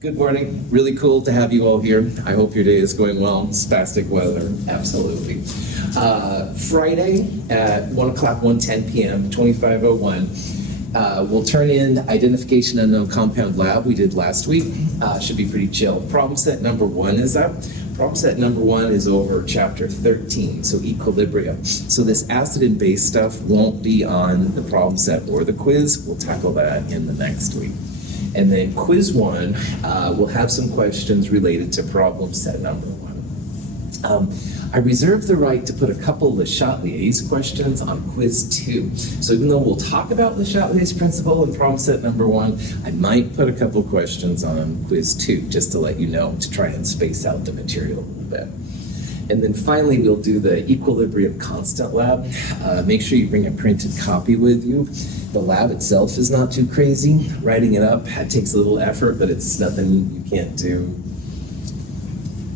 Good morning. Really cool to have you all here. I hope your day is going well. Spastic weather, absolutely. Friday at 1 o'clock, 1:10 p.m., 2501, we'll turn in Identification Unknown Compound Lab we did last week. Should be pretty chill. Problem set number 1 is up. Problem set number 1 is over chapter 13, so equilibrium. So this acid and base stuff won't be on the problem set or the quiz. We'll tackle that in the next week. And then quiz 1 will have some questions related to problem set number 1. I reserve the right to put a couple Le Chatelier's questions on quiz 2. So even though we'll talk about Le Chatelier's principle in problem set number 1, I might put a couple questions on quiz 2 just to let you know, to try and space out the material a little bit. And then finally, we'll do the equilibrium constant lab. Make sure you bring a printed copy with you. The lab itself is not too crazy. Writing it up takes a little effort, but it's nothing you can't do.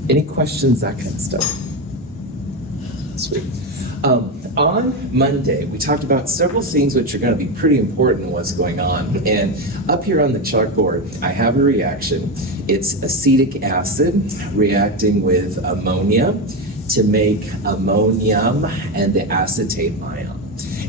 Any questions, that kind of stuff? Sweet. On Monday, we talked about several things which are going to be pretty important in what's going on. And up here on the chalkboard, I have a reaction. It's acetic acid reacting with ammonia to make ammonium and the acetate ion.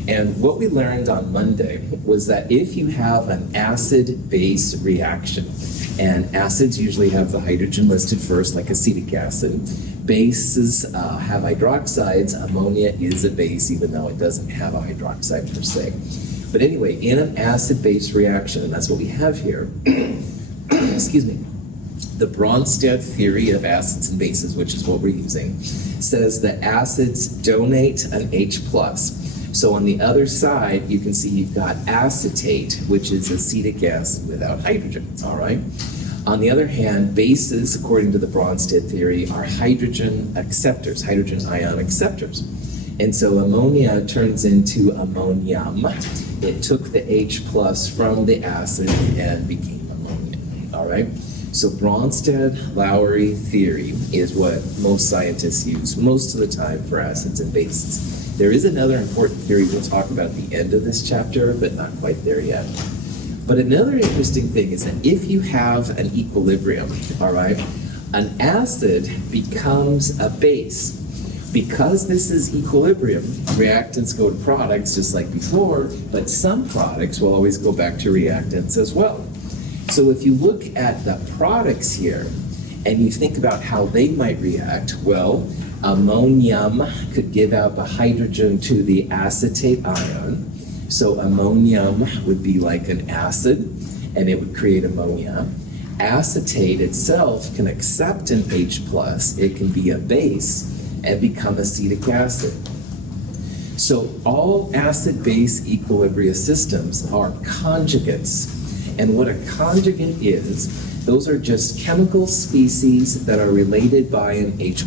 And what we learned on Monday was that if you have an acid-base reaction, and acids usually have the hydrogen listed first, like acetic acid, bases have hydroxides. Ammonia is a base, even though it doesn't have a hydroxide per se. But anyway, in an acid-base reaction, and that's what we have here, excuse me, the Bronsted theory of acids and bases, which is what we're using, says that acids donate an H+. So on the other side, you can see you've got acetate, which is acetic acid without hydrogen, all right? On the other hand, bases, according to the Bronsted theory, are hydrogen acceptors, hydrogen ion acceptors. And so ammonia turns into ammonium. It took the H+ from the acid and became ammonia, all right? So Bronsted-Lowry theory is what most scientists use most of the time for acids and bases. There is another important theory we'll talk about at the end of this chapter, but not quite there yet. But another interesting thing is that if you have an equilibrium, all right, an acid becomes a base. Because this is equilibrium, reactants go to products just like before, but some products will always go back to reactants as well. So if you look at the products here, and you think about how they might react, well, ammonium could give out the hydrogen to the acetate ion. So ammonium would be like an acid, and it would create ammonia. Acetate itself can accept an H+, it can be a base, and become acetic acid. So all acid-base equilibria systems are conjugates. And what a conjugate is, those are just chemical species that are related by an H+.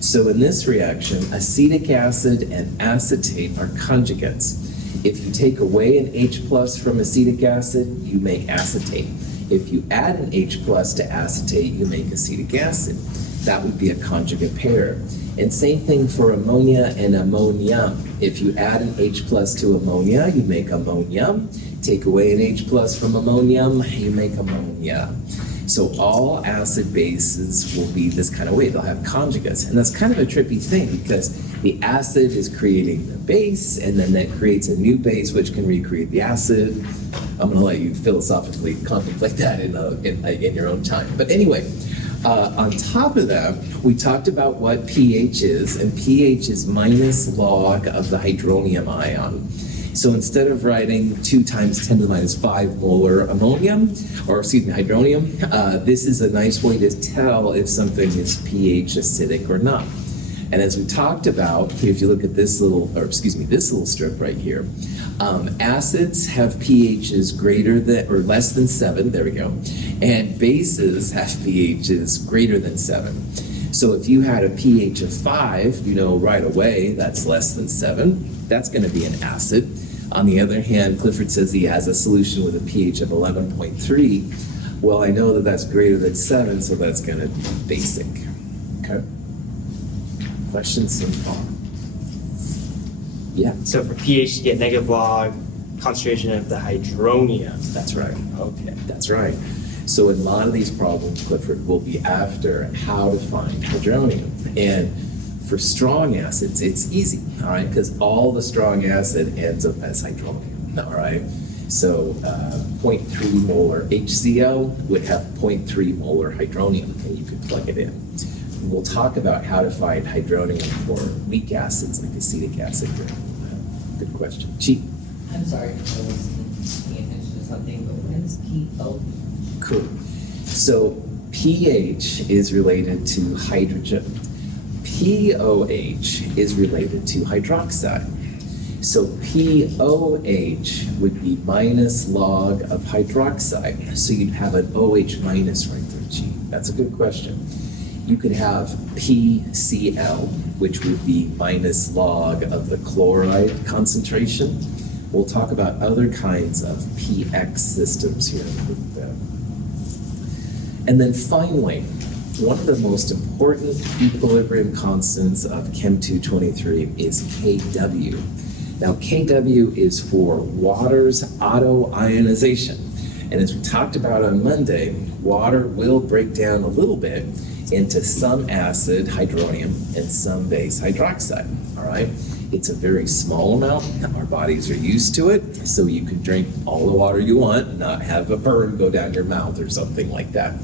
So in this reaction, acetic acid and acetate are conjugates. If you take away an H+ from acetic acid, you make acetate. If you add an H+ to acetate, you make acetic acid. That would be a conjugate pair. And same thing for ammonia and ammonium. If you add an H+ to ammonia, you make ammonium. Take away an H+ from ammonium, you make ammonia. So all acid bases will be this kind of way. They'll have conjugates. And that's kind of a trippy thing because the acid is creating the base, and then that creates a new base which can recreate the acid. I'm going to let you philosophically contemplate that in your own time. But anyway, on top of that, we talked about what pH is, and pH is minus log of the hydronium ion. So instead of writing 2 times 10 to the minus 5 molar ammonium, or excuse me, hydronium, this is a nice way to tell if something is pH acidic or not. And as we talked about, if you look at this little strip right here, acids have pHs greater than or less than 7, there we go, and bases have pHs greater than 7. So if you had a pH of 5, you know right away that's less than 7. That's going to be an acid. On the other hand, Clifford says he has a solution with a pH of 11.3. Well, I know that that's greater than 7, so that's going to be basic. Okay. Questions so far? Yeah. So for pH, you get negative log concentration of the hydronium. That's right. Okay. That's right. So in a lot of these problems, Clifford, will be after how to find hydronium. And for strong acids, it's easy, all right, because all the strong acid ends up as hydronium, all right? So 0.3 molar HCl would have 0.3 molar hydronium, and you could plug it in. We'll talk about how to find hydronium for weak acids like acetic acid. Good question. Chief? I'm sorry, I was paying attention to something, but what is PO? Cool. So pH is related to hydrogen. POH is related to hydroxide. So POH would be minus log of hydroxide. So you'd have an OH minus right there, G. That's a good question. You could have PCl, which would be minus log of the chloride concentration. We'll talk about other kinds of PX systems here in a little bit. And then finally, one of the most important equilibrium constants of Chem 223 is Kw. Now, Kw is for water's autoionization. And as we talked about on Monday, water will break down a little bit into some acid, hydronium, and some base, hydroxide, all right? It's a very small amount. Our bodies are used to it, so you can drink all the water you want and not have a burn go down your mouth or something like that.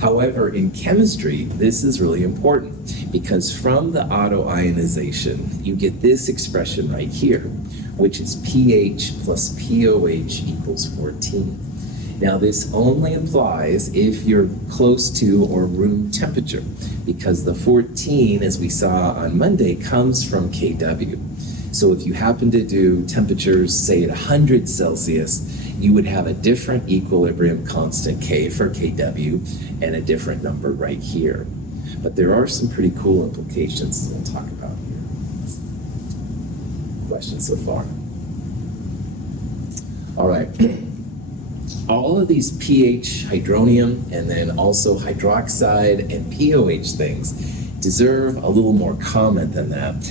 However, in chemistry, this is really important because from the autoionization, you get this expression right here, which is pH plus POH equals 14. Now, this only applies if you're close to or room temperature, because the 14, as we saw on Monday, comes from Kw. So if you happen to do temperatures, say at 100 Celsius, you would have a different equilibrium constant K for Kw and a different number right here. But there are some pretty cool implications we'll talk about here. Questions so far? All right. All of these pH, hydronium, and then also hydroxide and POH things deserve a little more comment than that.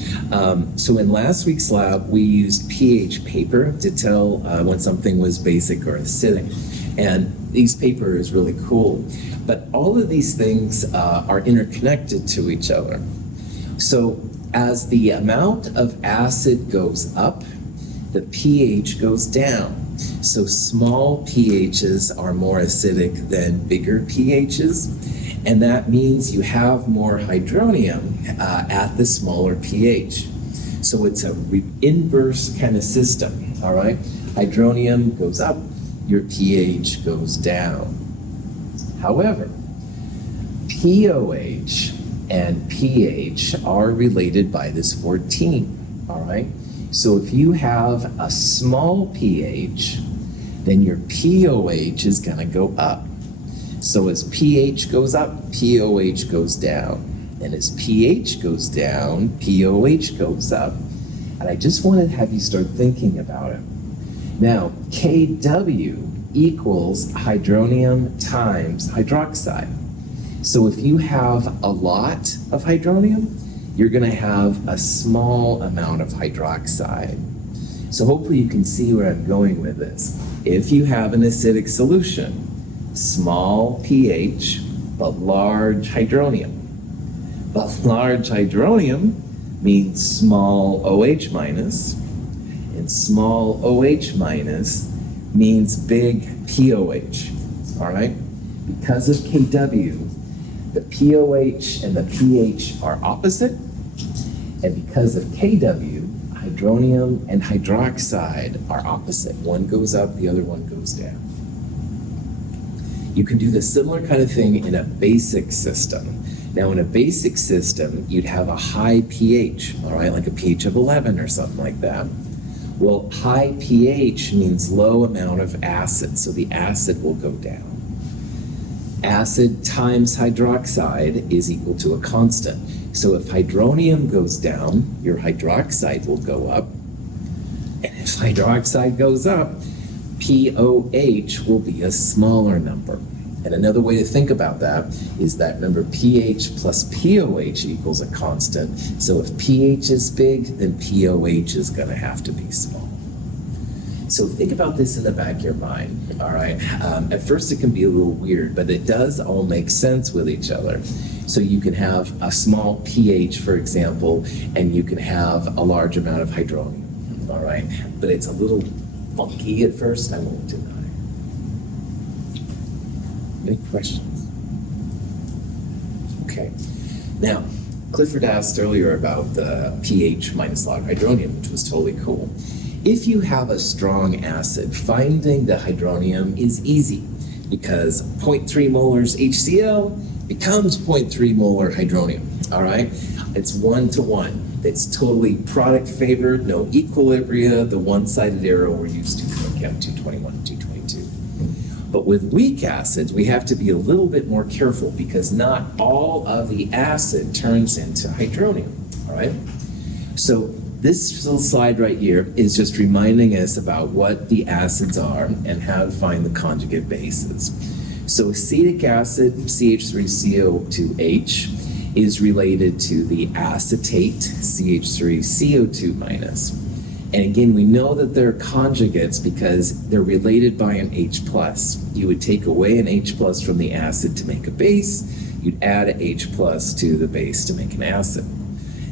So in last week's lab, we used pH paper to tell when something was basic or acidic. And these paper is really cool. But all of these things are interconnected to each other. So as the amount of acid goes up, the pH goes down. So small pHs are more acidic than bigger pHs, and that means you have more hydronium at the smaller pH. So it's a inverse kind of system, all right? Hydronium goes up, your pH goes down. However, POH and pH are related by this 14, all right? So if you have a small pH, then your POH is going to go up. So as pH goes up, POH goes down. And as pH goes down, POH goes up. And I just want to have you start thinking about it. Now, Kw equals hydronium times hydroxide. So if you have a lot of hydronium, you're going to have a small amount of hydroxide. So hopefully you can see where I'm going with this. If you have an acidic solution, small pH, but large hydronium. But large hydronium means small OH minus, and small OH minus means big POH, all right? Because of Kw, the POH and the pH are opposite, and because of Kw, hydronium and hydroxide are opposite. One goes up, the other one goes down. You can do the similar kind of thing in a basic system. Now, in a basic system, you'd have a high pH, all right, like a pH of 11 or something like that. Well, high pH means low amount of acid, so the acid will go down. Acid times hydroxide is equal to a constant. So if hydronium goes down, your hydroxide will go up. And if hydroxide goes up, POH will be a smaller number. And another way to think about that is that, remember, pH plus POH equals a constant. So if pH is big, then POH is going to have to be small. So think about this in the back of your mind, all right? At first it can be a little weird, but it does all make sense with each other. So you can have a small pH, for example, and you can have a large amount of hydronium, all right? But it's a little funky at first, I won't deny. Any questions? Okay. Now, Clifford asked earlier about the pH minus log hydronium, which was totally cool. If you have a strong acid, finding the hydronium is easy because 0.3 molars HCl becomes 0.3 molar hydronium, all right? It's 1-to-1. It's totally product favored, no equilibria, the one-sided arrow we're used to from Chem 221 and 222. But with weak acids, we have to be a little bit more careful because not all of the acid turns into hydronium, all right? So this little slide right here is just reminding us about what the acids are and how to find the conjugate bases. So acetic acid, CH3CO2H, is related to the acetate, CH3CO2 minus. And again, we know that they're conjugates because they're related by an H plus. You would take away an H plus from the acid to make a base, you'd add an H plus to the base to make an acid.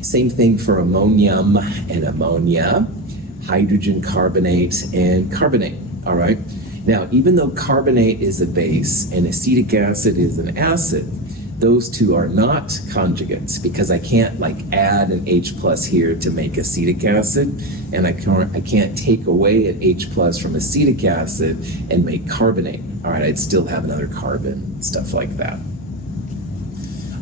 Same thing for ammonium and ammonia, hydrogen carbonate and carbonate, all right? Now, even though carbonate is a base and acetic acid is an acid, those two are not conjugates because I can't like add an H plus here to make acetic acid, and I can't take away an H plus from acetic acid and make carbonate, all right? I'd still have another carbon, stuff like that.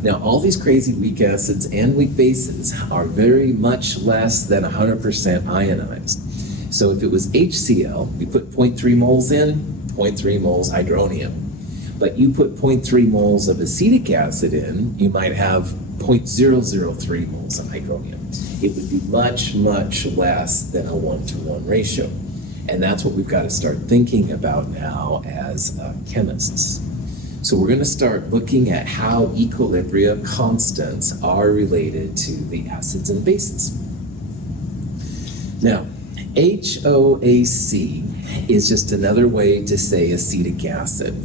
Now, all these crazy weak acids and weak bases are very much less than 100% ionized. So if it was HCl, we put 0.3 moles in, 0.3 moles hydronium. But you put 0.3 moles of acetic acid in, you might have 0.003 moles of hydronium. It would be much, much less than a 1-to-1 ratio. And that's what we've got to start thinking about now as chemists. So we're going to start looking at how equilibria constants are related to the acids and bases. Now, HOAC is just another way to say acetic acid.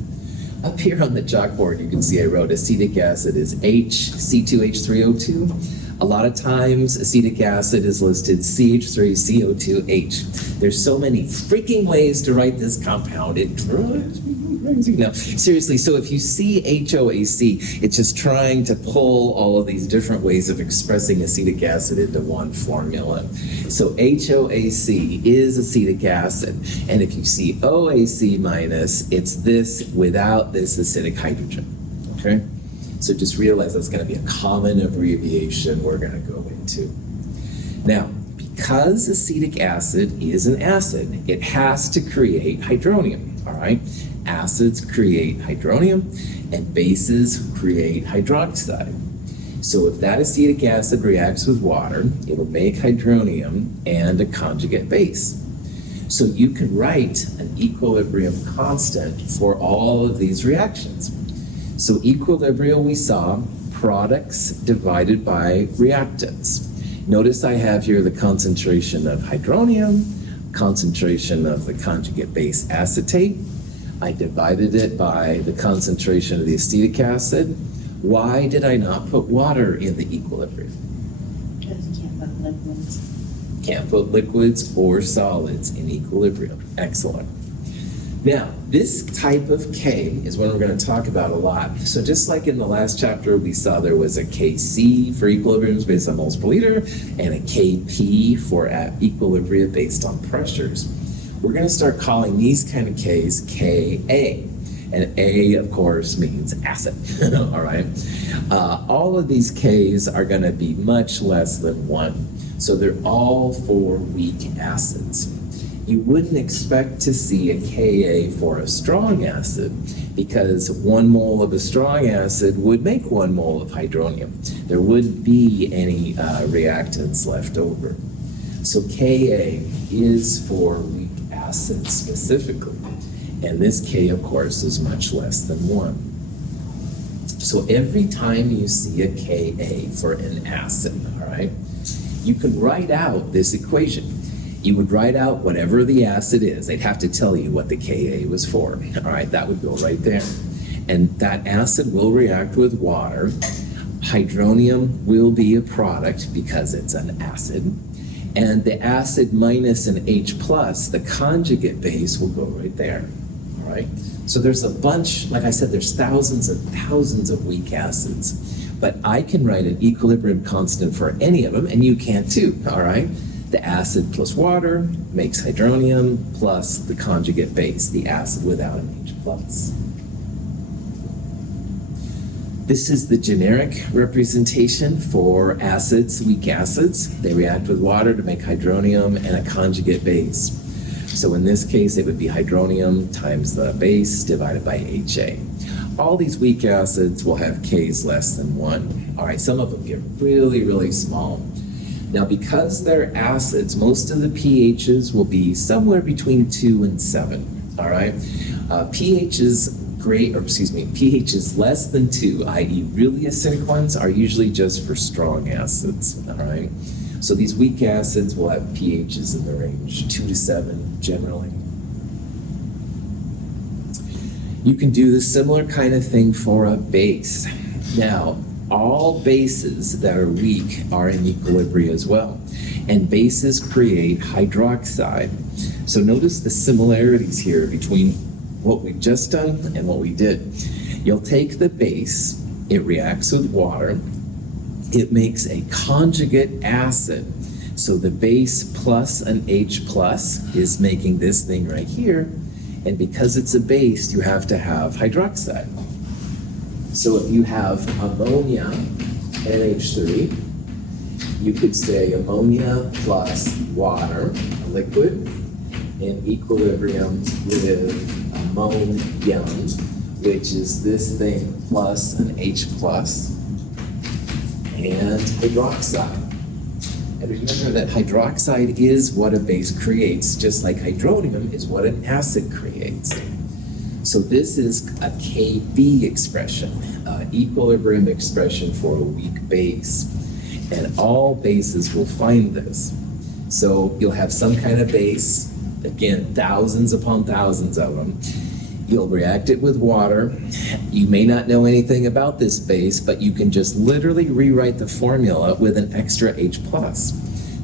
Up here on the chalkboard, you can see I wrote acetic acid is HC2H3O2. A lot of times, acetic acid is listed CH3CO2H. There's so many freaking ways to write this compound, it drives me crazy. No, seriously, so if you see HOAC, it's just trying to pull all of these different ways of expressing acetic acid into one formula. So HOAC is acetic acid, and if you see OAC minus, it's this without this acidic hydrogen, okay? So just realize that's going to be a common abbreviation we're going to go into. Now, because acetic acid is an acid, it has to create hydronium, all right? Acids create hydronium, and bases create hydroxide. So if that acetic acid reacts with water, it'll make hydronium and a conjugate base. So you can write an equilibrium constant for all of these reactions. So equilibrium, we saw products divided by reactants. Notice I have here the concentration of hydronium, concentration of the conjugate base acetate. I divided it by the concentration of the acetic acid. Why did I not put water in the equilibrium? Because you can't put liquids. Can't put liquids or solids in equilibrium. Excellent. Now, this type of K is what we're going to talk about a lot. So just like in the last chapter, we saw there was a Kc for equilibriums based on moles per liter and a Kp for equilibria based on pressures. We're going to start calling these kind of Ks Ka. And A, of course, means acid, all right? All of these Ks are going to be much less than 1. So they're all for weak acids. You wouldn't expect to see a Ka for a strong acid because 1 mole of a strong acid would make 1 mole of hydronium. There wouldn't be any reactants left over. So Ka is for weak acids specifically. And this K, of course, is much less than 1. So every time you see a Ka for an acid, all right, you can write out this equation. You would write out whatever the acid is. They'd have to tell you what the Ka was for. All right, that would go right there. And that acid will react with water. Hydronium will be a product because it's an acid. And the acid minus an H plus, the conjugate base, will go right there. All right? So there's a bunch, like I said, there's thousands and thousands of weak acids. But I can write an equilibrium constant for any of them, and you can too, all right? The acid plus water makes hydronium plus the conjugate base, the acid without an H plus. This is the generic representation for acids, weak acids. They react with water to make hydronium and a conjugate base. So in this case, it would be hydronium times the base divided by HA. All these weak acids will have Ks less than 1. All right, some of them get really, really small. Now, because they're acids, most of the pHs will be somewhere between 2 and 7. All right, pH is less than 2, i.e. really acidic ones, are usually just for strong acids. All right, so these weak acids will have pHs in the range 2 to 7 generally. You can do the similar kind of thing for a base. Now, all bases that are weak are in equilibrium as well. And bases create hydroxide. So notice the similarities here between what we've just done and what we did. You'll take the base, it reacts with water, it makes a conjugate acid. So the base plus an H plus is making this thing right here. And because it's a base, you have to have hydroxide. So if you have ammonia, NH3, you could say ammonia plus water, a liquid, in equilibrium with ammonium, which is this thing plus an H plus, and hydroxide. And remember that hydroxide is what a base creates, just like hydronium is what an acid creates. So this is a Kb expression, equilibrium expression for a weak base. And all bases will find this. So you'll have some kind of base, again, thousands upon thousands of them. You'll react it with water. You may not know anything about this base, but you can just literally rewrite the formula with an extra H plus.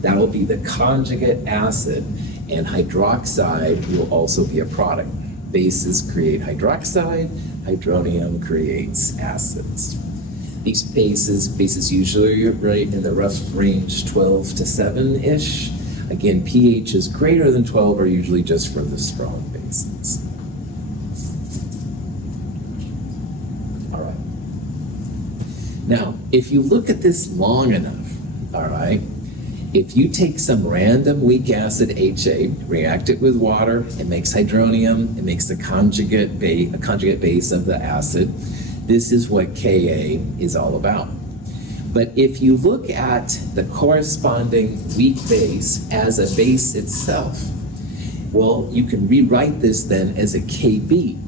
That will be the conjugate acid, and hydroxide will also be a product. Bases create hydroxide, hydronium creates acids. These bases usually right in the rough range 12 to 7-ish. Again, pH is greater than 12 are usually just for the strong bases. All right. Now, if you look at this long enough, all right, if you take some random weak acid HA, react it with water, it makes hydronium, it makes the conjugate base of the acid. This is what Ka is all about. But if you look at the corresponding weak base as a base itself, well, you can rewrite this then as a Kb.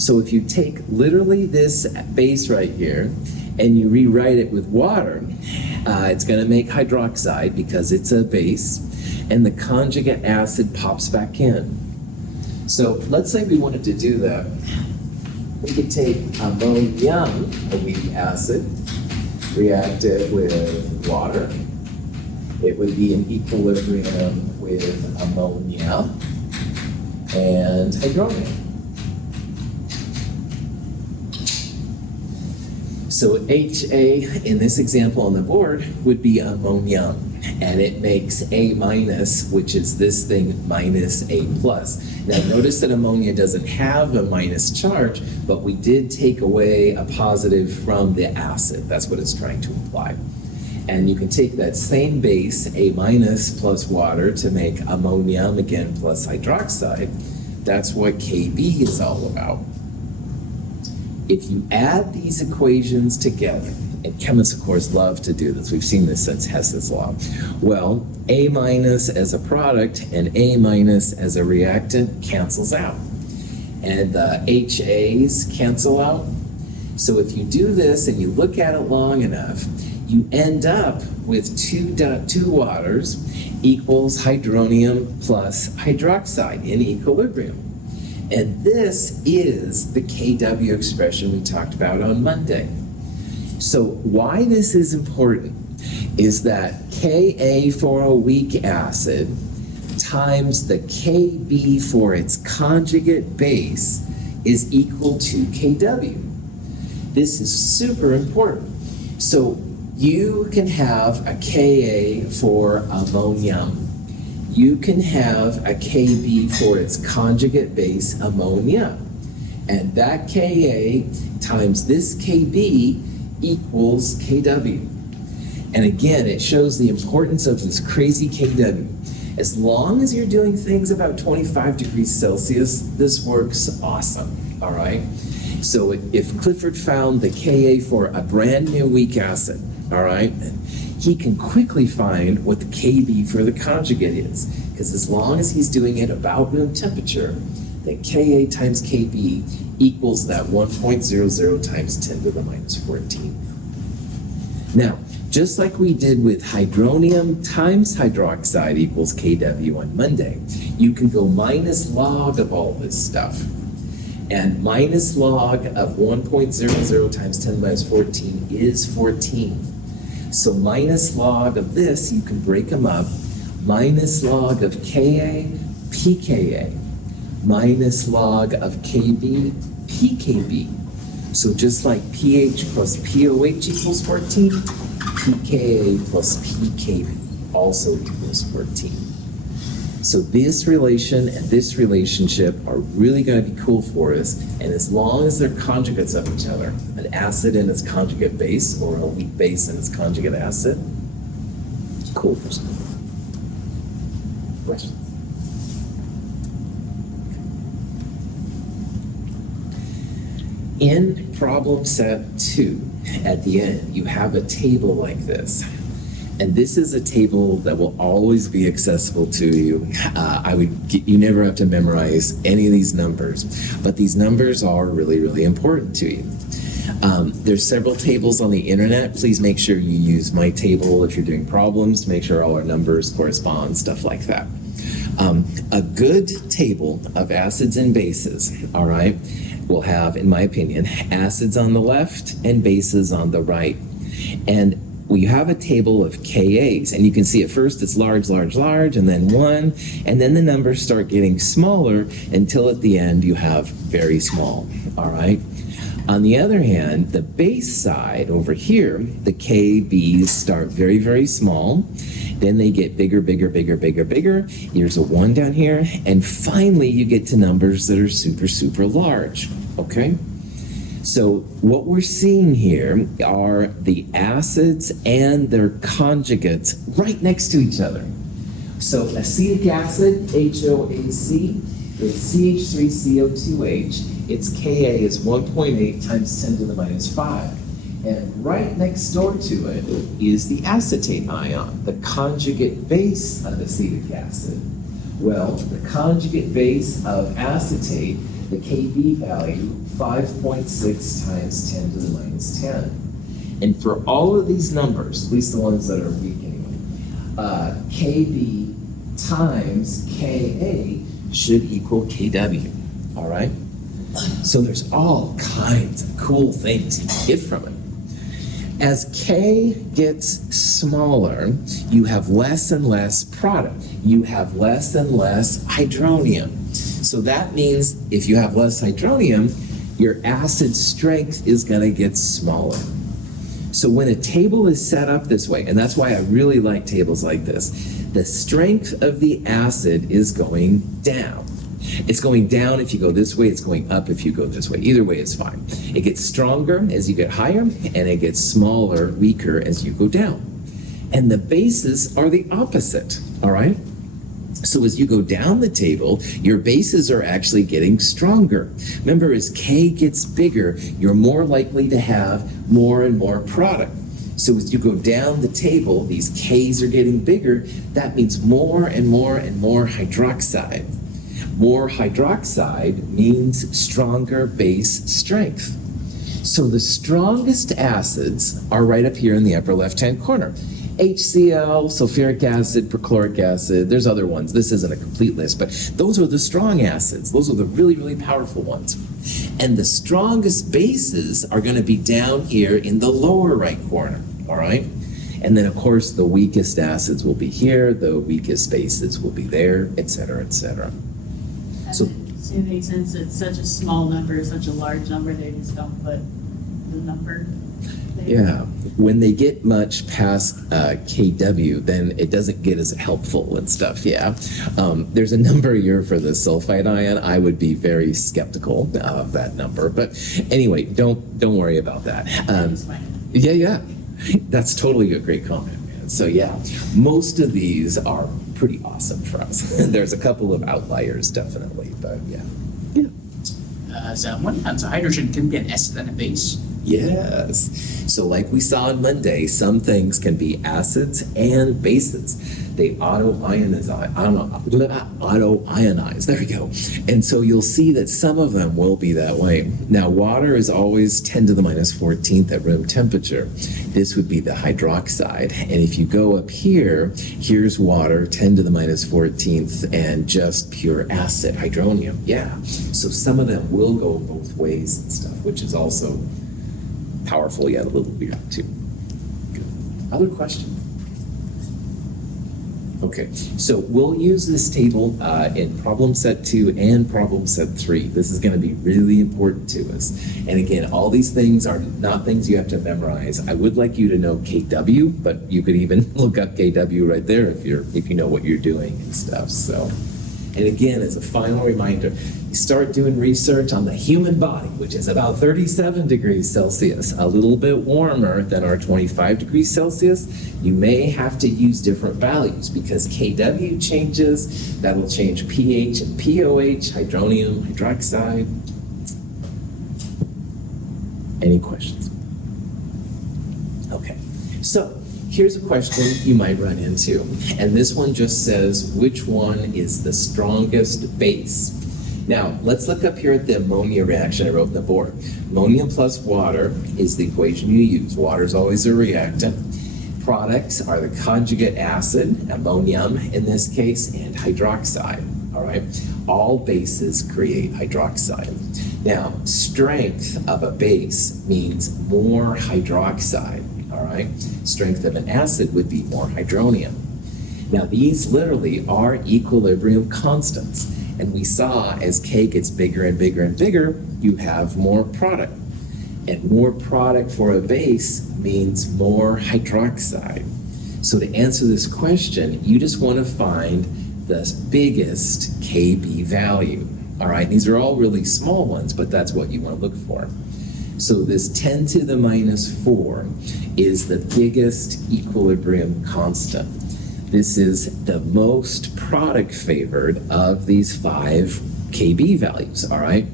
So if you take literally this base right here and you rewrite it with water, it's going to make hydroxide because it's a base, and the conjugate acid pops back in. So let's say we wanted to do that. We could take ammonium, a weak acid, react it with water. It would be in equilibrium with ammonia and hydronium. So HA in this example on the board would be ammonium, and it makes A minus, which is this thing minus A plus. Now notice that ammonia doesn't have a minus charge, but we did take away a positive from the acid. That's what it's trying to imply. And you can take that same base, A minus plus water, to make ammonium again plus hydroxide. That's what Kb is all about. If you add these equations together, and chemists, of course, love to do this. We've seen this since Hess's law. Well, A minus as a product and A minus as a reactant cancels out. And the HAs cancel out. So if you do this and you look at it long enough, you end up with two waters equals hydronium plus hydroxide in equilibrium. And this is the Kw expression we talked about on Monday. So why this is important is that Ka for a weak acid times the Kb for its conjugate base is equal to Kw. This is super important. So you can have a Ka for ammonium. You can have a Kb for its conjugate base, ammonia. And that Ka times this Kb equals Kw. And again, it shows the importance of this crazy Kw. As long as you're doing things about 25 degrees Celsius, this works awesome, all right? So if Clifford found the Ka for a brand new weak acid, all right, he can quickly find what the Kb for the conjugate is, because as long as he's doing it about room temperature, then Ka times Kb equals that 1.00 times 10 to the minus 14. Now, just like we did with hydronium times hydroxide equals Kw on Monday, you can go minus log of all this stuff. And minus log of 1.00 times 10 to the minus 14 is 14. So minus log of this, you can break them up. Minus log of Ka, pKa. Minus log of Kb, pKb. So just like pH plus pOH equals 14, pKa plus pKb also equals 14. So this relation and this relationship are really going to be cool for us, and as long as they're conjugates of each other, an acid and its conjugate base, or a weak base and its conjugate acid, cool for some. Questions? In problem set 2, at the end, you have a table like this. And this is a table that will always be accessible to you. You never have to memorize any of these numbers, but these numbers are really, really important to you. There's several tables on the internet. Please make sure you use my table if you're doing problems to make sure all our numbers correspond, stuff like that. A good table of acids and bases, all right, will have, in my opinion, acids on the left and bases on the right. And we have a table of Kas, and you can see at first it's large, large, large, and then 1, and then the numbers start getting smaller until at the end you have very small, all right? On the other hand, the base side over here, the Kb's start very, very small, then they get bigger, bigger, bigger, bigger, bigger. Here's a 1 down here, and finally you get to numbers that are super, super large, okay? So what we're seeing here are the acids and their conjugates right next to each other. So acetic acid, HOAC, is CH3CO2H. Its Ka is 1.8 times 10 to the minus 5. And right next door to it is the acetate ion, the conjugate base of acetic acid. Well, the conjugate base of acetate, the Kb value, 5.6 times 10 to the minus 10. And for all of these numbers, at least the ones that are weak anyway, Kb times Ka should equal Kw, all right? So there's all kinds of cool things you can get from it. As K gets smaller, you have less and less product. You have less and less hydronium. So that means if you have less hydronium, your acid strength is going to get smaller. So when a table is set up this way, and that's why I really like tables like this, the strength of the acid is going down. It's going down if you go this way, it's going up if you go this way. Either way is fine. It gets stronger as you get higher, and it gets smaller, weaker as you go down. And the bases are the opposite, all right? So as you go down the table, your bases are actually getting stronger. Remember, as K gets bigger, you're more likely to have more and more product. So as you go down the table, these Ks are getting bigger. That means more and more and more hydroxide. More hydroxide means stronger base strength. So the strongest acids are right up here in the upper left-hand corner. HCl, sulfuric acid, perchloric acid, there's other ones. This isn't a complete list, but those are the strong acids. Those are the really, really powerful ones. And the strongest bases are going to be down here in the lower right corner, all right? And then, of course, the weakest acids will be here, the weakest bases will be there, et cetera, et cetera. So- So it makes sense, it's such a small number, such a large number, they just don't put the number there. Yeah, when they get much past KW, then it doesn't get as helpful and stuff, yeah. There's a number here for the sulfide ion. I would be very skeptical of that number, but anyway, don't worry about that. That's fine. Yeah, that's totally a great comment, man. So yeah, most of these are pretty awesome for us. There's a couple of outliers, definitely, but yeah. So hydrogen can be an acid and a base. Yes. So like we saw on Monday, some things can be acids and bases. They auto-ionize. There we go. And so you'll see that some of them will be that way. Now, water is always 10 to the minus 14th at room temperature. This would be the hydroxide. And if you go up here, here's water, 10 to the minus 14th, and just pure acid, hydronium. Yeah. So some of them will go both ways and stuff, which is also powerful yet a little weird too. Good. Other question? Okay, so we'll use this table in problem set 2 and problem set 3. This is going to be really important to us. And again, all these things are not things you have to memorize. I would like you to know KW, but you could even look up KW right there if you know what you're doing and stuff. So, and again, as a final reminder, you start doing research on the human body, which is about 37 degrees Celsius, a little bit warmer than our 25 degrees Celsius. You may have to use different values because KW changes. That'll change pH and POH, hydronium, hydroxide. Any questions? Okay, so here's a question you might run into, and this one just says, which one is the strongest base? Now, let's look up here at the ammonia reaction I wrote on the board. Ammonia plus water is the equation you use. Water is always a reactant. Products are the conjugate acid, ammonium in this case, and hydroxide, all right? All bases create hydroxide. Now, strength of a base means more hydroxide, all right? Strength of an acid would be more hydronium. Now, these literally are equilibrium constants. And we saw as K gets bigger and bigger and bigger, you have more product. And more product for a base means more hydroxide. So to answer this question, you just want to find the biggest KB value. All right, these are all really small ones, but that's what you want to look for. So this 10 to the minus 4 is the biggest equilibrium constant. This is the most product favored of these 5 KB values, all right?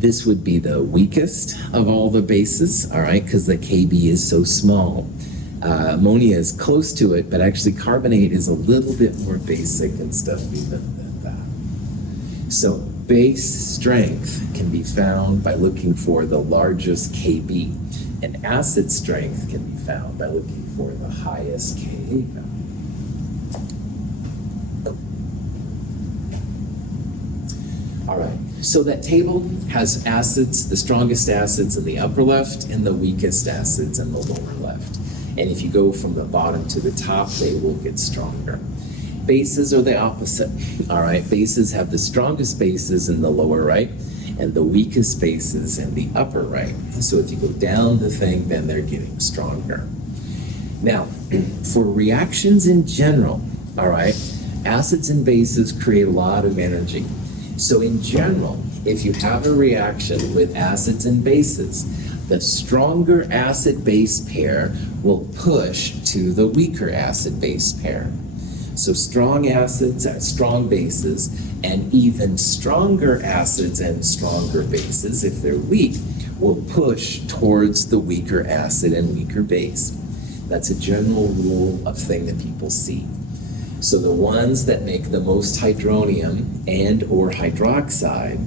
This would be the weakest of all the bases, all right, because the KB is so small. Ammonia is close to it, but actually carbonate is a little bit more basic and stuff even than that. So base strength can be found by looking for the largest KB, and acid strength can be found by looking for the highest Ka value. All right, so that table has acids, the strongest acids in the upper left and the weakest acids in the lower left. And if you go from the bottom to the top, they will get stronger. Bases are the opposite, all right? Bases have the strongest bases in the lower right and the weakest bases in the upper right. So if you go down the thing, then they're getting stronger. Now, for reactions in general, all right, acids and bases create a lot of energy. So in general, if you have a reaction with acids and bases, the stronger acid-base pair will push to the weaker acid-base pair. So strong acids and strong bases, and even stronger acids and stronger bases, if they're weak, will push towards the weaker acid and weaker base. That's a general rule of thing that people see. So the ones that make the most hydronium and or hydroxide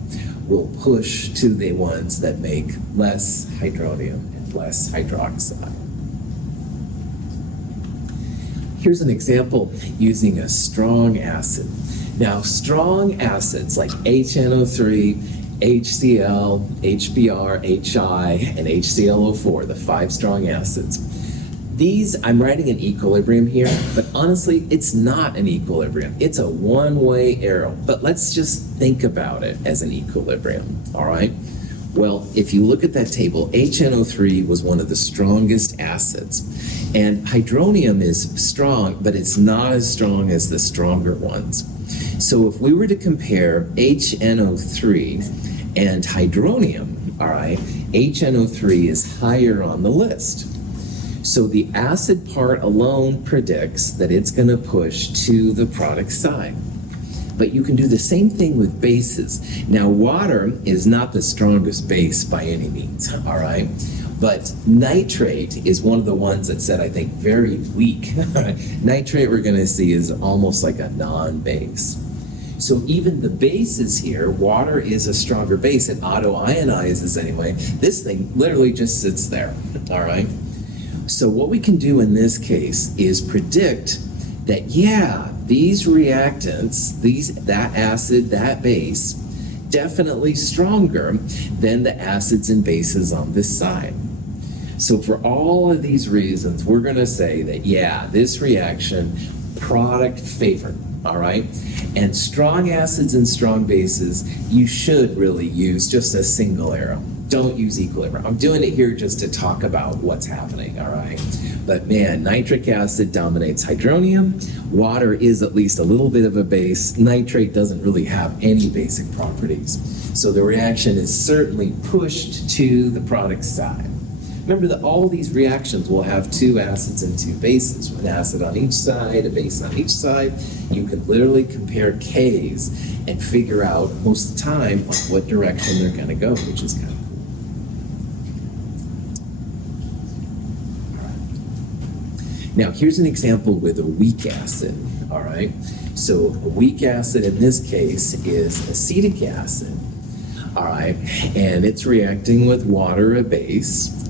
will push to the ones that make less hydronium and less hydroxide. Here's an example using a strong acid. Now, strong acids like HNO3, HCl, HBr, HI, and HClO4, the 5 strong acids. These, I'm writing an equilibrium here, but honestly, it's not an equilibrium. It's a one-way arrow, but let's just think about it as an equilibrium, all right? Well, if you look at that table, HNO3 was one of the strongest acids. And hydronium is strong, but it's not as strong as the stronger ones. So if we were to compare HNO3 and hydronium, all right, HNO3 is higher on the list. So the acid part alone predicts that it's going to push to the product side. But you can do the same thing with bases. Now, water is not the strongest base by any means, all right? But nitrate is one of the ones that said, I think, very weak. Nitrate we're going to see is almost like a non-base. So even the bases here, water is a stronger base. It auto-ionizes anyway. This thing literally just sits there, all right? So what we can do in this case is predict that, yeah, these reactants, that acid, that base, definitely stronger than the acids and bases on this side. So for all of these reasons, we're going to say that, yeah, this reaction, product favored, all right? And strong acids and strong bases, you should really use just a single arrow. Don't use equilibrium. I'm doing it here just to talk about what's happening, all right? But man, nitric acid dominates hydronium. Water is at least a little bit of a base. Nitrate doesn't really have any basic properties. So the reaction is certainly pushed to the product side. Remember that all these reactions will have 2 acids and 2 bases, an acid on each side, a base on each side. You can literally compare Ks and figure out most of the time on what direction they're going to go, which is kind of cool. Now, here's an example with a weak acid, all right? So a weak acid in this case is acetic acid, all right? And it's reacting with water, a base.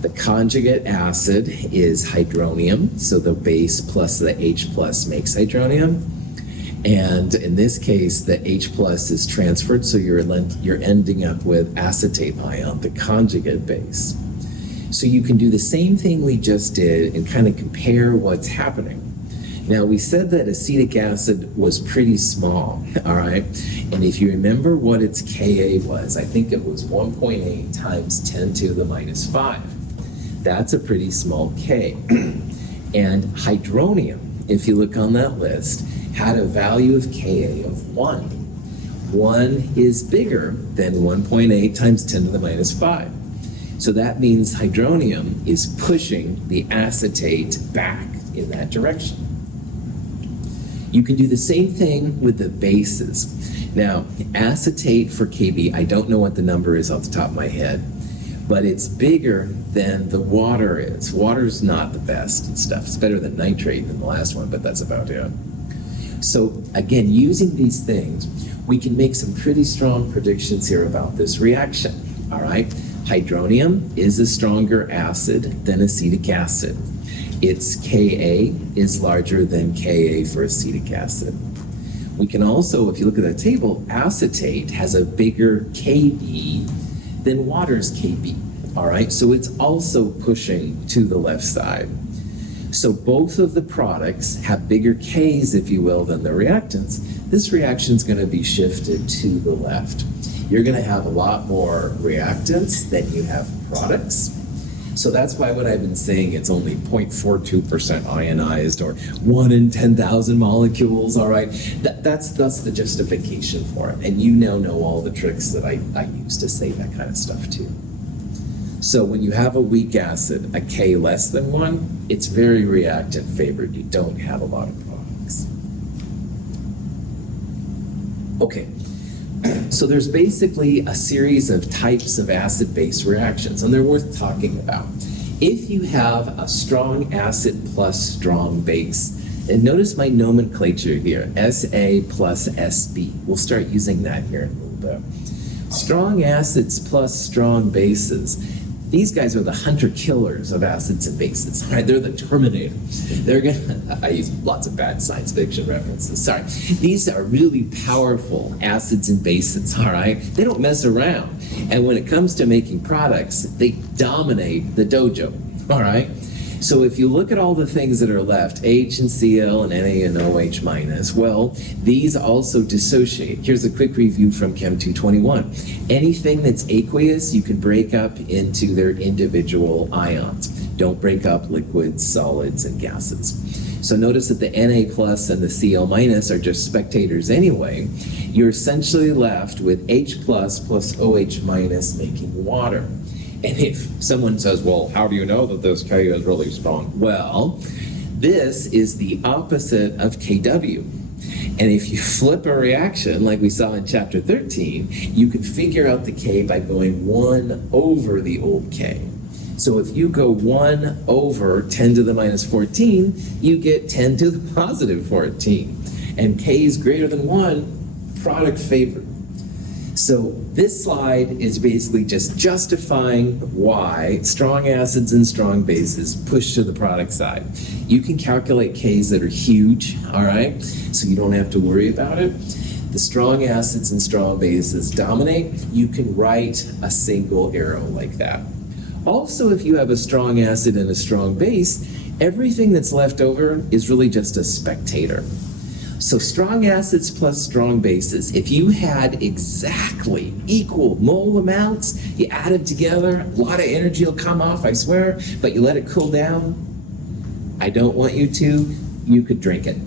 The conjugate acid is hydronium, so the base plus the H plus makes hydronium. And in this case, the H plus is transferred, so you're ending up with acetate ion, the conjugate base. So you can do the same thing we just did and kind of compare what's happening. Now, we said that acetic acid was pretty small, all right? And if you remember what its Ka was, I think it was 1.8 times 10 to the minus 5. That's a pretty small K. And hydronium, if you look on that list, had a value of Ka of 1. 1 is bigger than 1.8 times 10 to the minus 5. So that means hydronium is pushing the acetate back in that direction. You can do the same thing with the bases. Now, acetate for Kb, I don't know what the number is off the top of my head, but it's bigger than the water is. Water's not the best and stuff. It's better than nitrate than the last one, but that's about it. So again, using these things, we can make some pretty strong predictions here about this reaction, all right? Hydronium is a stronger acid than acetic acid. Its Ka is larger than Ka for acetic acid. We can also, if you look at that table, acetate has a bigger Kb than water's Kb, all right? So it's also pushing to the left side. So both of the products have bigger Ks, if you will, than the reactants. This reaction's gonna be shifted to the left. You're going to have a lot more reactants than you have products. So that's why what I've been saying, it's only 0.42% ionized or 1 in 10,000 molecules, all right? That's the justification for it. And you now know all the tricks that I use to say that kind of stuff too. So when you have a weak acid, a K less than 1, it's very reactant favored. You don't have a lot of products. Okay. So there's basically a series of types of acid-base reactions, and they're worth talking about. If you have a strong acid plus strong base, and notice my nomenclature here, Sa plus Sb. We'll start using that here in a little bit. Strong acids plus strong bases. These guys are the hunter-killers of acids and bases, right? They're the Terminator. They're gonna, I use lots of bad science fiction references, sorry. These are really powerful acids and bases, all right? They don't mess around. And when it comes to making products, they dominate the dojo, all right? So if you look at all the things that are left, H and Cl and Na and OH minus, well, these also dissociate. Here's a quick review from Chem 221. Anything that's aqueous, you can break up into their individual ions. Don't break up liquids, solids, and gases. So notice that the Na plus and the Cl minus are just spectators anyway. You're essentially left with H plus OH minus making water. And if someone says, well, how do you know that this K is really strong? Well, this is the opposite of Kw. And if you flip a reaction, like we saw in chapter 13, you can figure out the K by going 1 over the old K. So if you go 1 over 10 to the minus 14, you get 10 to the positive 14. And K is greater than 1, product favored. So this slide is basically just justifying why strong acids and strong bases push to the product side. You can calculate Ks that are huge, all right? So you don't have to worry about it. The strong acids and strong bases dominate. You can write a single arrow like that. Also, if you have a strong acid and a strong base, everything that's left over is really just a spectator. So strong acids plus strong bases, if you had exactly equal mole amounts, you add them together, a lot of energy will come off, I swear, but you let it cool down, I don't want you to, you could drink it.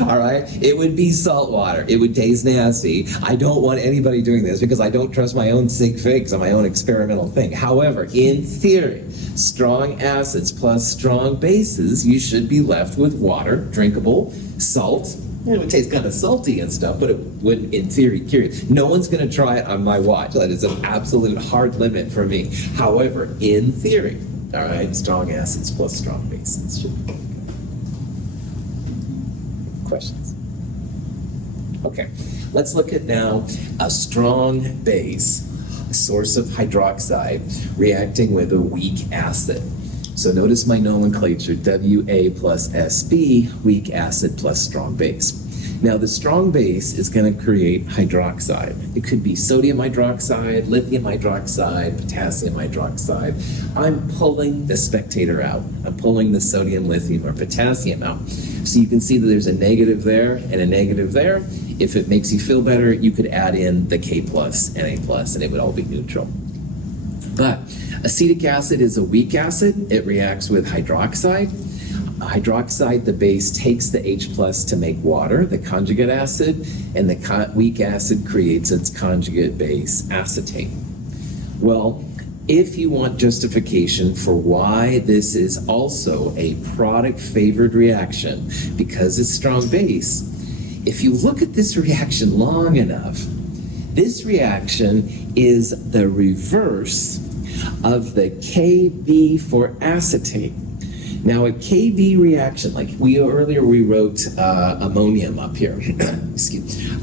All right? It would be salt water. It would taste nasty. I don't want anybody doing this because I don't trust my own sig figs on my own experimental thing. However, in theory, strong acids plus strong bases, you should be left with water, drinkable, salt. It would taste kind of salty and stuff, but it would, in theory, cure you. No one's going to try it on my watch. That is an absolute hard limit for me. However, in theory, all right, strong acids plus strong bases should be good. Questions? Okay, let's look at now a strong base, a source of hydroxide, reacting with a weak acid. So notice my nomenclature, Wa plus Sb, weak acid plus strong base. Now the strong base is going to create hydroxide. It could be sodium hydroxide, lithium hydroxide, potassium hydroxide. I'm pulling the spectator out. I'm pulling the sodium, lithium, or potassium out. So you can see that there's a negative there and a negative there. If it makes you feel better, you could add in the K plus, Na plus, and it would all be neutral. But acetic acid is a weak acid. It reacts with hydroxide. Hydroxide, the base, takes the H plus to make water, the conjugate acid, and the weak acid creates its conjugate base, acetate. Well, if you want justification for why this is also a product-favored reaction, because it's strong base, if you look at this reaction long enough, this reaction is the reverse of the Kb for acetate. Now a Kb reaction, like earlier we wrote ammonium up here. Excuse me.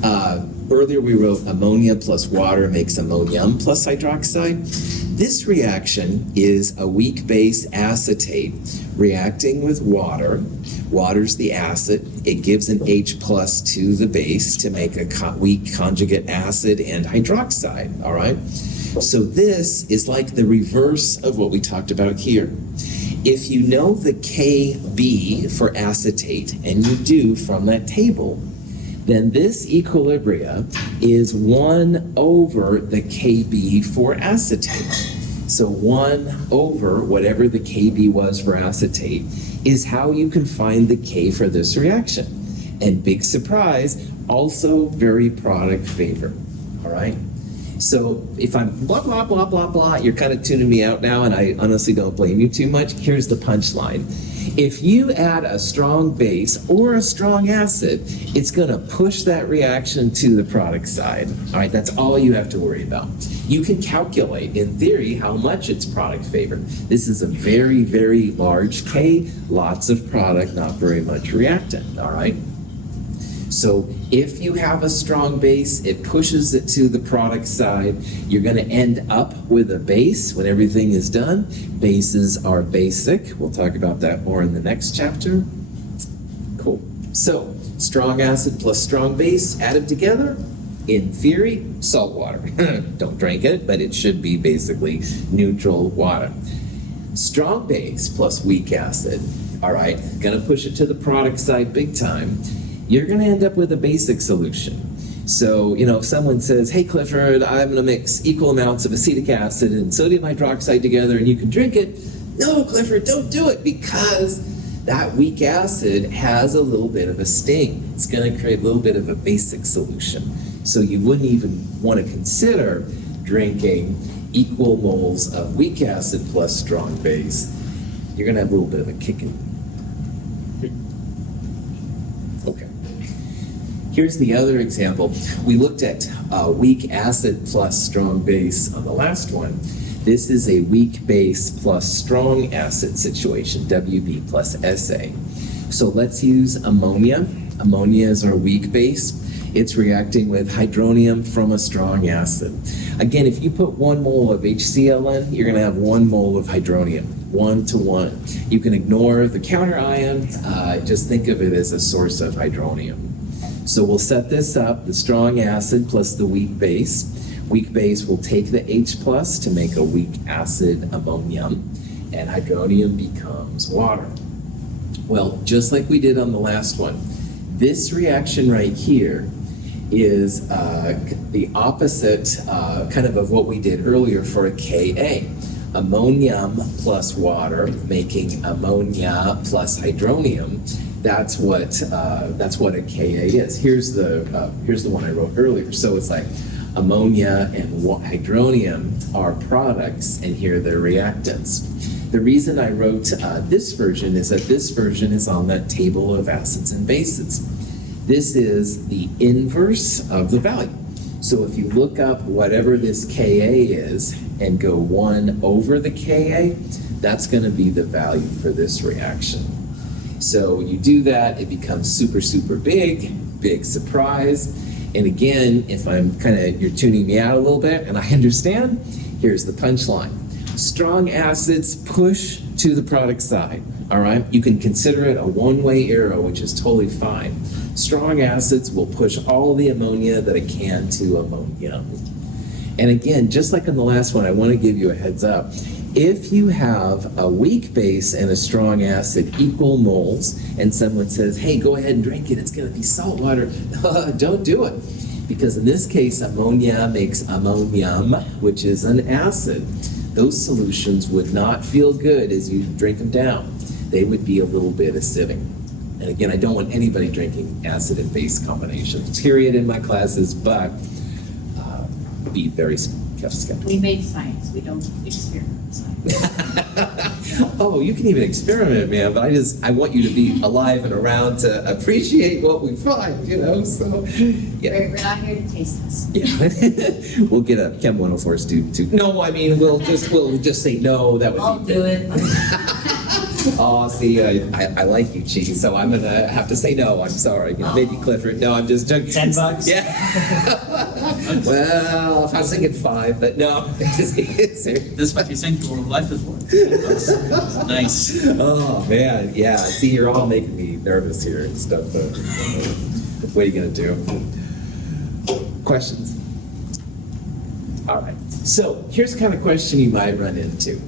Earlier we wrote ammonia plus water makes ammonium plus hydroxide. This reaction is a weak base acetate reacting with water. Water's the acid. It gives an H plus to the base to make a weak conjugate acid and hydroxide, all right? So this is like the reverse of what we talked about here. If you know the Kb for acetate, and you do from that table, then this equilibria is 1 over the Kb for acetate. So 1 over whatever the Kb was for acetate is how you can find the K for this reaction. And big surprise, also very product favored, all right? So if I'm blah, blah, blah, blah, blah, you're kind of tuning me out now, and I honestly don't blame you too much. Here's the punchline. If you add a strong base or a strong acid, it's going to push that reaction to the product side. All right, that's all you have to worry about. You can calculate, in theory, how much it's product favored. This is a very, very large K, lots of product, not very much reactant, all right? So if you have a strong base, it pushes it to the product side. You're going to end up with a base when everything is done. Bases are basic. We'll talk about that more in the next chapter. Cool. So strong acid plus strong base added together, in theory, salt water. Don't drink it, but it should be basically neutral water. Strong base plus weak acid, all right, gonna push it to the product side big time. You're gonna end up with a basic solution. So, if someone says, hey Clifford, I'm gonna mix equal amounts of acetic acid and sodium hydroxide together and you can drink it. No, Clifford, don't do it, because that weak acid has a little bit of a sting. It's gonna create a little bit of a basic solution. So you wouldn't even wanna consider drinking equal moles of weak acid plus strong base. You're gonna have a little bit of a kick in. Okay. Here's the other example. We looked at weak acid plus strong base on the last one. This is a weak base plus strong acid situation, WB plus SA. So let's use ammonia. Ammonia is our weak base. It's reacting with hydronium from a strong acid. Again, if you put 1 mole of HCl in, you're gonna have 1 mole of hydronium, 1 to 1. You can ignore the counter ion, just think of it as a source of hydronium. So we'll set this up, the strong acid plus the weak base. Weak base will take the H plus to make a weak acid ammonium, and hydronium becomes water. Well, just like we did on the last one, this reaction right here is the opposite kind of what we did earlier for a Ka. Ammonium plus water making ammonia plus hydronium. That's what a Ka is. Here's the one I wrote earlier. So it's like ammonia and hydronium are products, and here they're reactants. The reason I wrote this version is that this version is on that table of acids and bases. This is the inverse of the value. So if you look up whatever this Ka is and go 1 over the Ka, that's going to be the value for this reaction. So you do that, it becomes super, super big surprise. And again, if you're tuning me out a little bit and I understand, here's the punchline. Strong acids push to the product side, all right? You can consider it a one-way arrow, which is totally fine. Strong acids will push all the ammonia that it can to ammonia. And again, just like in the last one, I want to give you a heads up. If you have a weak base and a strong acid equal moles, and someone says, hey, go ahead and drink it, it's going to be salt water, don't do it. Because in this case, ammonia makes ammonium, which is an acid. Those solutions would not feel good as you drink them down. They would be a little bit acidic. And again, I don't want anybody drinking acid and base combinations, period, in my classes, but be very skeptical. We made science, we don't experiment science. Oh, you can even experiment, man, but I want you to be alive and around to appreciate what we find, so, yeah. We're not here to taste this. Yeah. We'll get a Chem 104 student to, no, I mean, we'll just say no, that would I'll be do it. Oh, see, I like you, Chi, so I'm gonna have to say no, I'm sorry. Maybe Clifford, no, I'm just joking. $10? Yeah. Well, if I was thinking 5, but no. This is what you think your life is worth. Nice. Oh, man, yeah, see, you're all making me nervous here and stuff, but what are you gonna do? Questions? All right, so here's the kind of question you might run into.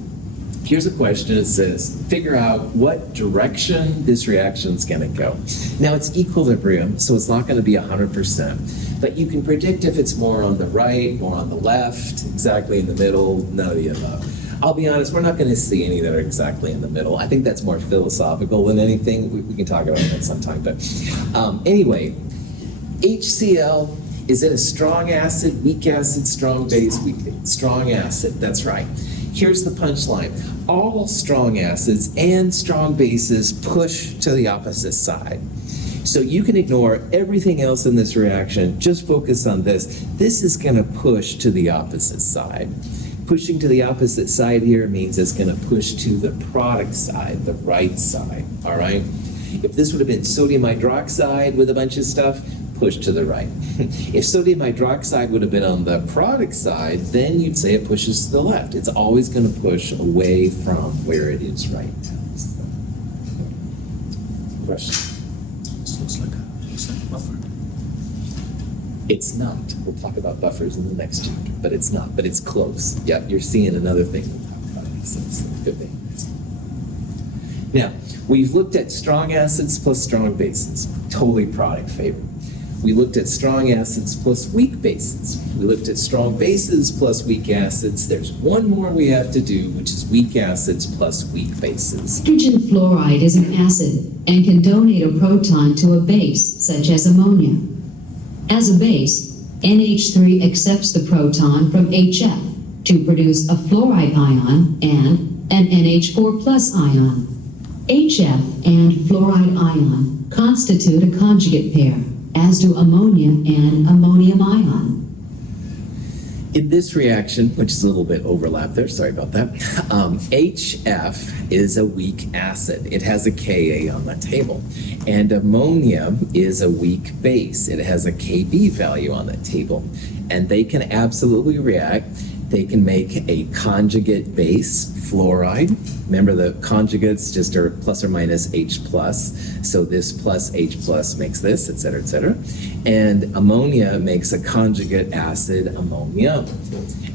Here's a question that says, figure out what direction this reaction's gonna go. Now it's equilibrium, so it's not gonna be 100%, but you can predict if it's more on the right, more on the left, exactly in the middle, none of the above. I'll be honest, we're not gonna see any that are exactly in the middle. I think that's more philosophical than anything. We can talk about that sometime, but anyway, HCl, is it a strong acid, weak acid, strong base, weak, strong acid, that's right. Here's the punchline. All strong acids and strong bases push to the opposite side. So you can ignore everything else in this reaction, just focus on this. This is gonna push to the opposite side. Pushing to the opposite side here means it's gonna push to the product side, the right side, all right? If this would have been sodium hydroxide with a bunch of stuff, push to the right. If sodium hydroxide would have been on the product side, then you'd say it pushes to the left. It's always going to push away from where it is right now. Question? This looks like a buffer. It's not. We'll talk about buffers in the next chapter, but it's not. But it's close. Yep, you're seeing another thing we'll talk about in a second. Good thing. Now, we've looked at strong acids plus strong bases. Totally product favored. We looked at strong acids plus weak bases. We looked at strong bases plus weak acids. There's one more we have to do, which is weak acids plus weak bases. Hydrogen fluoride is an acid and can donate a proton to a base, such as ammonia. As a base, NH3 accepts the proton from HF to produce a fluoride ion and an NH4 plus ion. HF and fluoride ion constitute a conjugate pair, as do ammonia and ammonium ion. In this reaction, which is a little bit overlap there, sorry about that, HF is a weak acid. It has a Ka on the table. And ammonia is a weak base. It has a Kb value on the table. And they can absolutely react. They can make a conjugate base, fluoride. Remember, the conjugates just are plus or minus H plus. So this plus H plus makes this, et cetera, et cetera. And ammonia makes a conjugate acid, ammonium.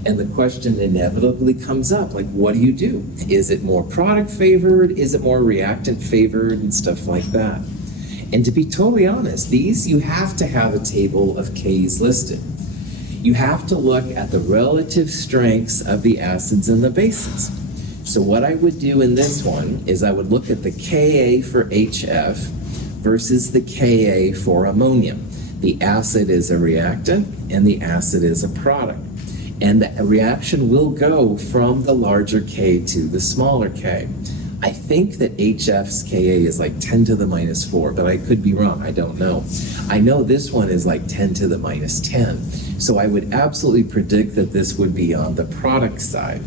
And the question inevitably comes up, like, what do you do? Is it more product favored? Is it more reactant favored and stuff like that? And to be totally honest, these you have to have a table of Ks listed. You have to look at the relative strengths of the acids and the bases. So what I would do in this one is I would look at the Ka for HF versus the Ka for ammonium. The acid is a reactant and the acid is a product. And the reaction will go from the larger K to the smaller K. I think that HF's Ka is like 10 to the minus 4, but I could be wrong. I don't know. I know this one is like 10 to the minus 10. So I would absolutely predict that this would be on the product side.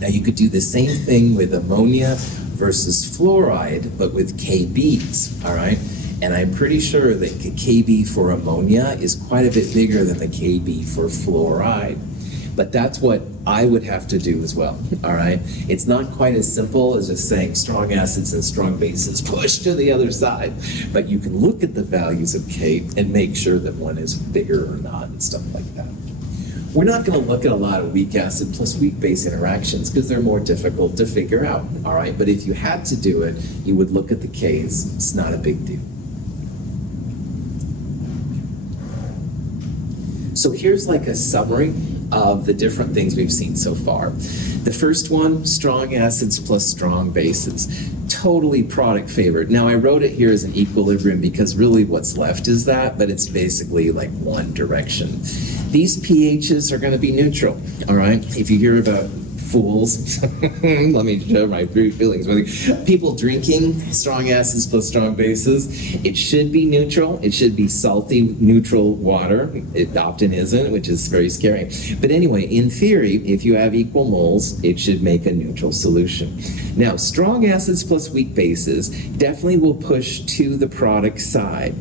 Now you could do the same thing with ammonia versus fluoride, but with KBs, all right? And I'm pretty sure that Kb for ammonia is quite a bit bigger than the Kb for fluoride. But that's what I would have to do as well, all right? It's not quite as simple as just saying strong acids and strong bases push to the other side, but you can look at the values of K and make sure that one is bigger or not and stuff like that. We're not gonna look at a lot of weak acid plus weak base interactions because they're more difficult to figure out, all right? But if you had to do it, you would look at the Ks. It's not a big deal. So here's like a summary of the different things we've seen so far. The first one, strong acids plus strong bases. Totally product favored. Now I wrote it here as an equilibrium because really what's left is that, but it's basically like one direction. These pHs are going to be neutral, all right? If you hear about fools, let me share my true feelings with you. People drinking strong acids plus strong bases, it should be neutral. It should be salty, neutral water. It often isn't, which is very scary. But anyway, in theory, if you have equal moles, it should make a neutral solution. Now, strong acids plus weak bases definitely will push to the product side.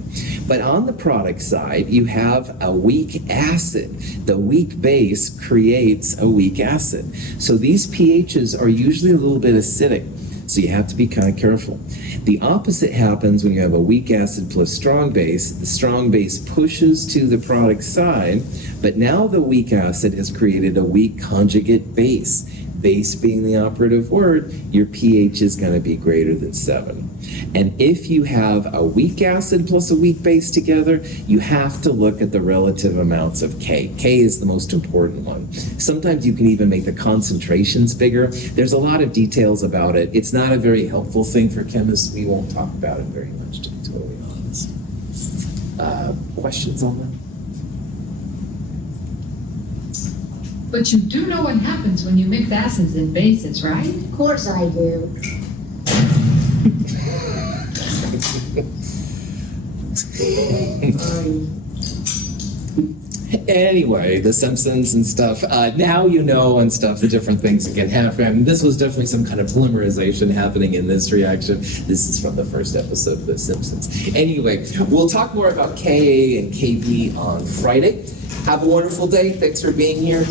But on the product side, you have a weak acid. The weak base creates a weak acid. So these pHs are usually a little bit acidic, so you have to be kind of careful. The opposite happens when you have a weak acid plus strong base. The strong base pushes to the product side, but now the weak acid has created a weak conjugate base. Base being the operative word, your pH is going to be greater than 7. And if you have a weak acid plus a weak base together, you have to look at the relative amounts of K. K is the most important one. Sometimes you can even make the concentrations bigger. There's a lot of details about it. It's not a very helpful thing for chemists. We won't talk about it very much, to be totally honest. Questions on that? But you do know what happens when you mix acids and bases, right? Of course I do. Anyway, The Simpsons and stuff. Now you know and stuff, the different things that can happen. This was definitely some kind of polymerization happening in this reaction. This is from the first episode of The Simpsons. Anyway, we'll talk more about KA and KB on Friday. Have a wonderful day. Thanks for being here.